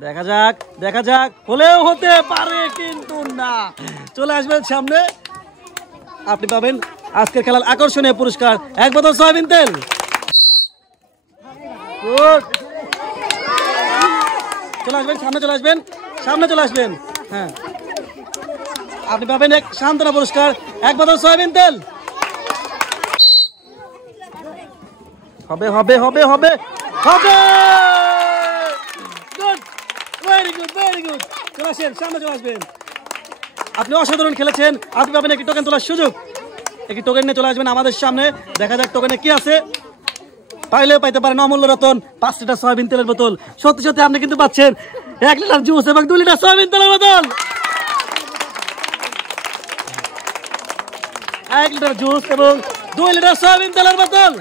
দেখা যাক হলেও হতে পারে কিন্তু না। চলে আসবেন সামনে, আপনি পাবেন আজকের খেলার আকর্ষণীয় পুরস্কার 1 বোতল সয়াবিন তেল। চলে আসবেন সামনে চলে আসবেন। হ্যাঁ, আপনি পাবেন এক সান্ত্বনা পুরস্কার 1 বোতল সয়াবিন তেল। হবে হবে হবে হবে হবে। Good, very good. চলে আসেন, সামনে চলে আসবেন। আপনি অসাধারণ খেলেছেন, আপনি পাবেন একটি টোকেন তোলার সুযোগ। একটি টোকেন নিয়ে চলে আসবেন আমাদের সামনে, দেখা যাক টোকেনে কি আছে। পাইলেও পাইতে পারেন অমূল্য রতন 5 লিটার সয়াবিন তেলের বোতল। সত্যি আপনি কিন্তু পাচ্ছেন 1 লিটার জুস এবং 2 লিটার সয়াবিন তেলের বোতল। 1 লিটার জুস এবং 2 লিটার সয়াবিন তেলের বোতল।